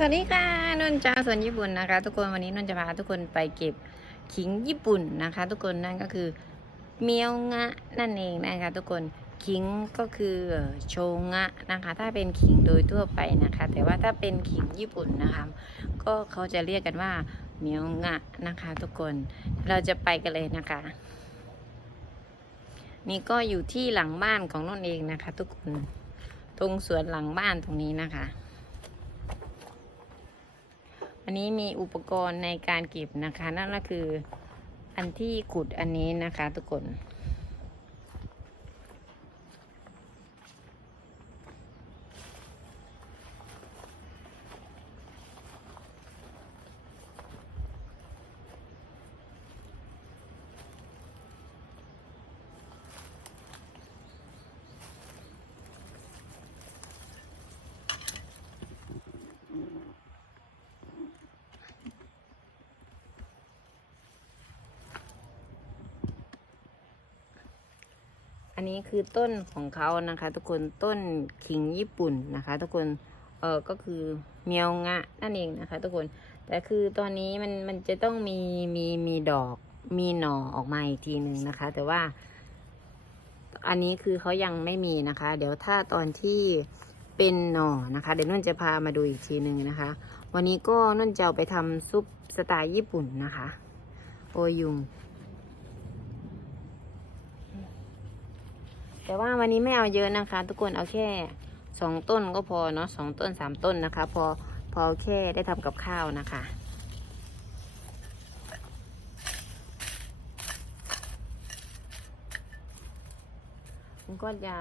สวัสดีค่ะนนจ้าสวนญี่ปุ่นนะคะ ทุกคนวันนี้นนจะพาทุกคนไปเก็บขิงญี่ปุ่นนะคะ ทุกคนนั่นก็คือเมียวงะนั่นเองนะคะ ทุกคนขิงก็คือโชงะนะคะ ถ้าเป็นขิงโดยทั่วไปนะคะ แต่ว่าถ้าเป็นขิงญี่ปุ่นนะคะ ก็เขาจะเรียกกันว่าเมียวงะนะคะ ทุกคนเราจะไปกันเลยนะคะ นี่ก็อยู่ที่หลังบ้านของนนเองนะคะ ทุกคนตรงสวนหลังบ้านตรงนี้นะคะ อันนี้มีอุปกรณ์ในการเก็บนะคะ นั่นก็คืออันที่ขุดอันนี้นะคะทุกคน อันนี้คือต้นของเขานะคะ ทุกคนต้นขิงญี่ปุ่นนะคะ ทุกคนเออก็คือเมียวงะนั่นเองนะคะ ทุกคนแต่คือตอนนี้มันมันจะต้องมีมีมีดอกมีหน่อออกมาอีกทีหนึ่งนะคะ แต่ว่า อันนี้คือเขายังไม่มีนะคะ เดี๋ยวถ้าตอนที่เป็นหน่อนะคะ เดี๋ยวนุ่นจะพามาดูอีกทีหนึ่งนะคะ วันนี้ก็นุ่นจะเอาไปทำซุปสไตล์ญี่ปุ่นนะคะ โอยุง แต่ว่าวันนี้ไม่เอาเยอะนะคะ ทุกคนเอาแค่สองต้นก็พอเนาะสองต้นสามต้นนะคะ พอพอแค่ได้ทำกับข้าวนะคะมันก็จะ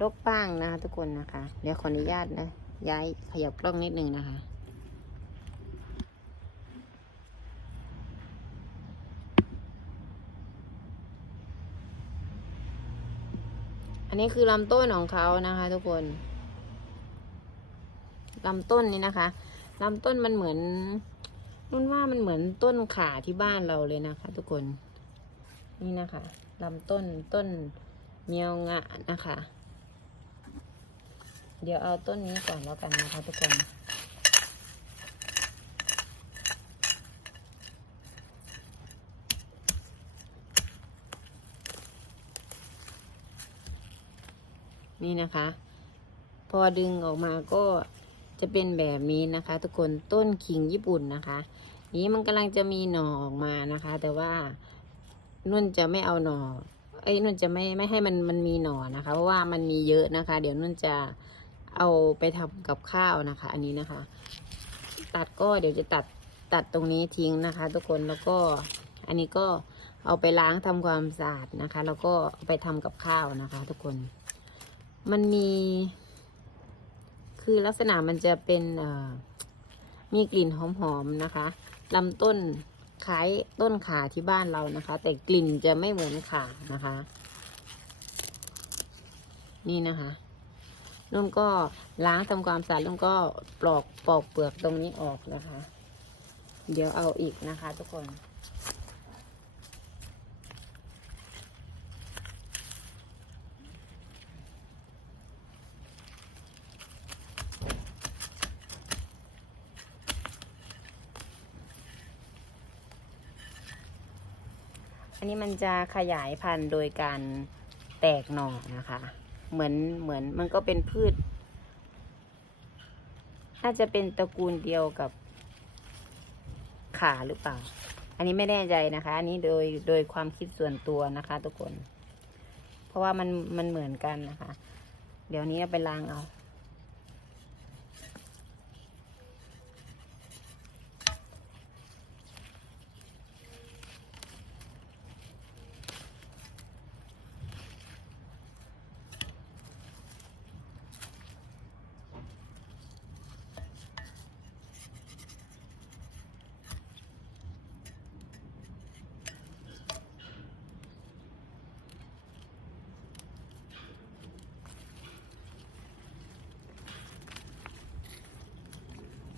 ลกบ้างนะคะทุกคนนะคะ เดี๋ยวขออนุญาตนะ ย้ายขยับกล้องนิดนึงนะคะ อันนี้คือลำต้นของเขานะคะ ทุกคนลำต้นนี้นะคะลำต้นมันเหมือนนุ่นว่ามันเหมือนต้นขาที่บ้านเราเลยนะคะ ทุกคน นี่นะคะลำต้นต้นเมียวงะนะคะ เดี๋ยวเอาต้นนี้ก่อนแล้วกันนะคะ ทุกคน นี่นะคะ พอดึงออกมาก็จะเป็นแบบนี้นะคะ ทุกคนต้นขิงญี่ปุ่นนะคะ นี้มันกำลังจะมีหน่อออกมานะคะ แต่ว่านุ่นจะไม่เอาหน่อเอ้ยนุ่นจะไม่ไม่ให้มันมันมีหน่อนะคะ เพราะว่ามันมีเยอะนะคะ เดี๋ยวนุ่นจะเอาไปทำกับข้าวนะคะ อันนี้นะคะ ตัดก็เดี๋ยวจะตัดตัดตรงนี้ทิ้งนะคะ ทุกคนแล้วก็อันนี้ก็เอาไปล้างทำความสะอาดนะคะ แล้วก็ไปทำกับข้าวนะคะ ทุกคน มันมี คือลักษณะมันจะเป็นมีกลิ่นหอมๆนะคะลำต้นคล้ายต้นขาที่บ้านเรานะคะ แต่กลิ่นจะไม่เหมือนขานะคะ นี่นะคะนุ่นก็ล้างทำความสะอาดนุ่นก็ปลอกปอกเปลือกตรงนี้ออกนะคะ เดี๋ยวเอาอีกนะคะ ทุกคน อันนี้มันจะขยายพันธุ์โดยการแตกหน่อนะคะ เหมือนเหมือนมันก็เป็นพืช น่าจะเป็นตระกูลเดียวกับขาหรือเปล่า อันนี้ไม่แน่ใจนะคะ อันนี้โดยโดยความคิดส่วนตัวนะคะ ทุกคน เพราะว่ามันมันเหมือนกันนะคะ เดี๋ยวนี้เอาไปล้างเอา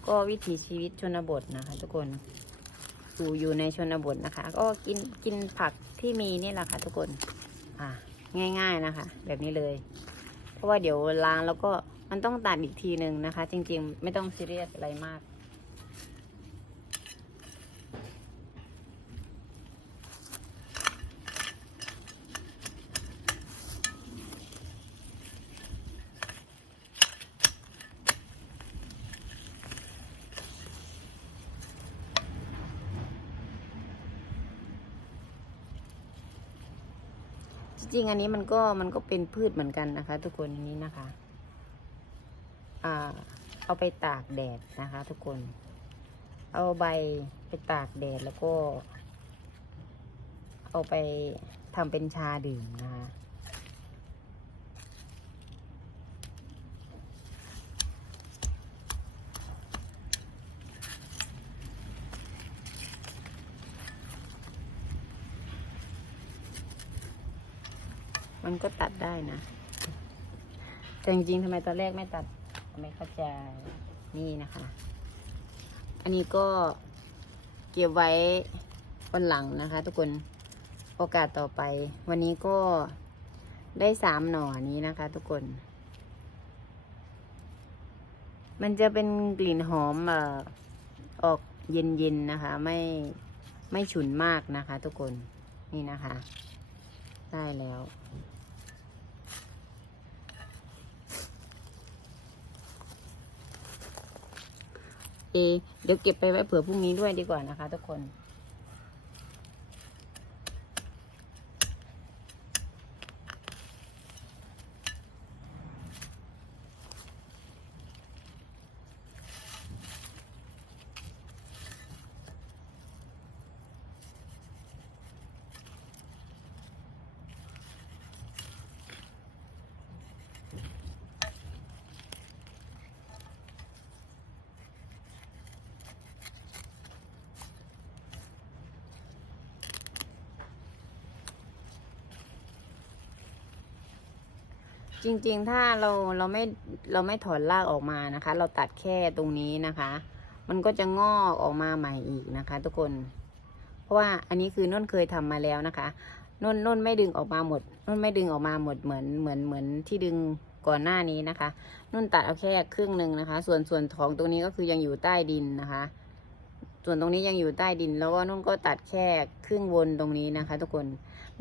ก็วิถีชีวิตชนบทนะคะ ทุกคนอยู่อยู่ในชนบทนะคะ ก็กินกินผักที่มีนี่แหละค่ะ ทุกคน อ่าง่าย ๆนะคะ แบบนี้เลย เพราะว่าเดี๋ยวล้างแล้วก็มันมันต้องตัดอีกทีหนึ่งนะคะ จริง ๆ ไม่ต้องซีเรียสอะไรมาก จริงอันนี้มันก็มันก็เป็นพืชเหมือนกันนะคะ ทุกคนอันนี้นะคะอ่าเอาไปตากแดดนะคะ ทุกคน เอาใบไปตากแดดแล้วก็ เอาไปทำเป็นชาดื่มนะคะ มันก็ตัดได้นะ แต่จริงๆทำไมตอนแรกไม่ตัดไม่เข้าใจนี่นะคะ อันนี้ก็เก็บไว้วันหลังนะคะ ทุกคนโอกาสต่อไป วันนี้ก็ได้สามหน่อนี้นะคะ ทุกคน มันจะเป็นกลิ่นหอมเอ่อออกเย็นๆนะคะ ไม่ไม่ฉุนมากนะคะ ทุกคนนี่นะคะ ได้แล้ว เอะเดี๋ยวเก็บไปไว้เผื่อพรุ่งนี้ด้วยดีกว่านะคะทุกคน จริงๆ ถ้าเราเราไม่เราไม่ถอนรากออกมานะคะ เราตัดแค่ตรงนี้นะคะ มันก็จะงอกออกมาใหม่อีกนะคะ ทุกคน เพราะว่าอันนี้คือนุ่นเคยทำมาแล้วนะคะนุ่นนุ่นไม่ดึงออกมาหมดนุ่นไม่ดึงออกมาหมดเหมือนเหมือนเหมือนที่ดึงก่อนหน้านี้นะคะนุ่นตัดเอาแค่ครึ่งหนึ่งนะคะ ส่วนส่วนของตรงนี้ก็คือยังอยู่ใต้ดินนะคะ ส่วนตรงนี้ยังอยู่ใต้ดิน แล้วก็นุ่นก็ตัดแค่ครึ่งวนตรงนี้นะคะ ทุกคน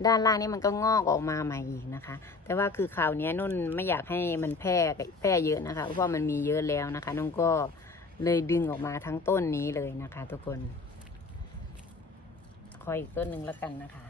ด้านล่างนี่มันก็งอกออกมาใหม่อีกนะคะ แต่ว่าคือคราวนี้นุ่นไม่อยากให้มันแพร่แพร่เยอะนะคะ เพราะมันมีเยอะแล้วนะคะนุ่นก็เลยดึงออกมาทั้งต้นนี้เลยนะคะ ทุกคน คอยอีกต้นหนึ่งแล้วกันนะคะ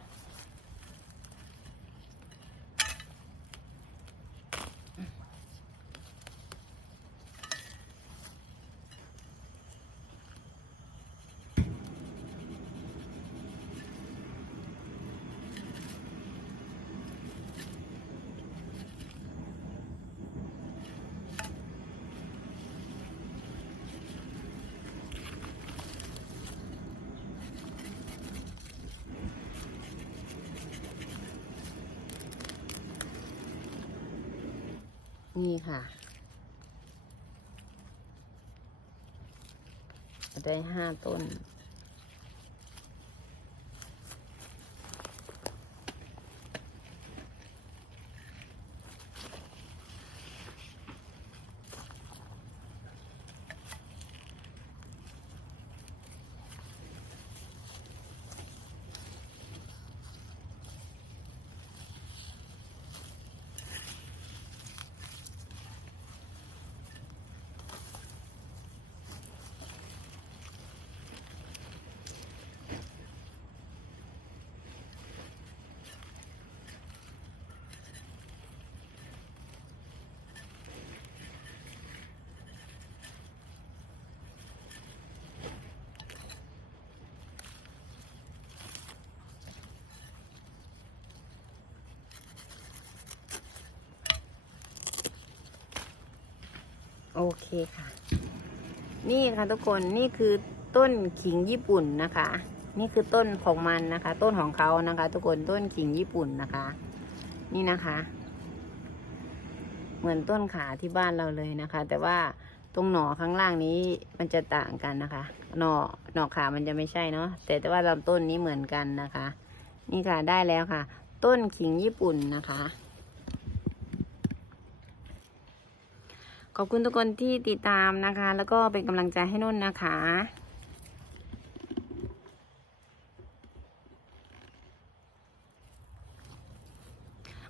นี่ค่ะ ได้ห้าต้น โอเคค่ะ นี่ค่ะทุกคนนี่คือต้นขิงญี่ปุ่นนะคะ นี่คือต้นของมันนะคะ ต้นของเขานะคะ ทุกคนต้นขิงญี่ปุ่นนะคะ นี่นะคะ เหมือนต้นขาที่บ้านเราเลยนะคะ แต่ว่าตรงหน่อข้างล่างนี้มันจะต่างกันนะคะ หน่อหน่อขามันจะไม่ใช่เนาะแต่แต่ว่าลำต้นนี้เหมือนกันนะคะ นี่ค่ะได้แล้วค่ะ ต้นขิงญี่ปุ่นนะคะ ขอบคุณทุกคนที่ติดตามนะคะ แล้วก็เป็นกำลังใจให้นุ่นนะคะ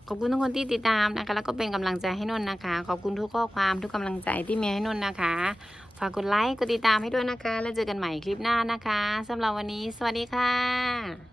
ขอบคุณทุกคนที่ติดตามนะคะ แล้วก็เป็นกำลังใจให้นุ่นนะคะ ขอบคุณทุกข้อความทุกกำลังใจที่มีให้นุ่นนะคะ ฝากกดไลค์กดติดตามให้ด้วยนะคะ แล้วเจอกันใหม่คลิปหน้านะคะสำหรับวันนี้ สวัสดีค่ะ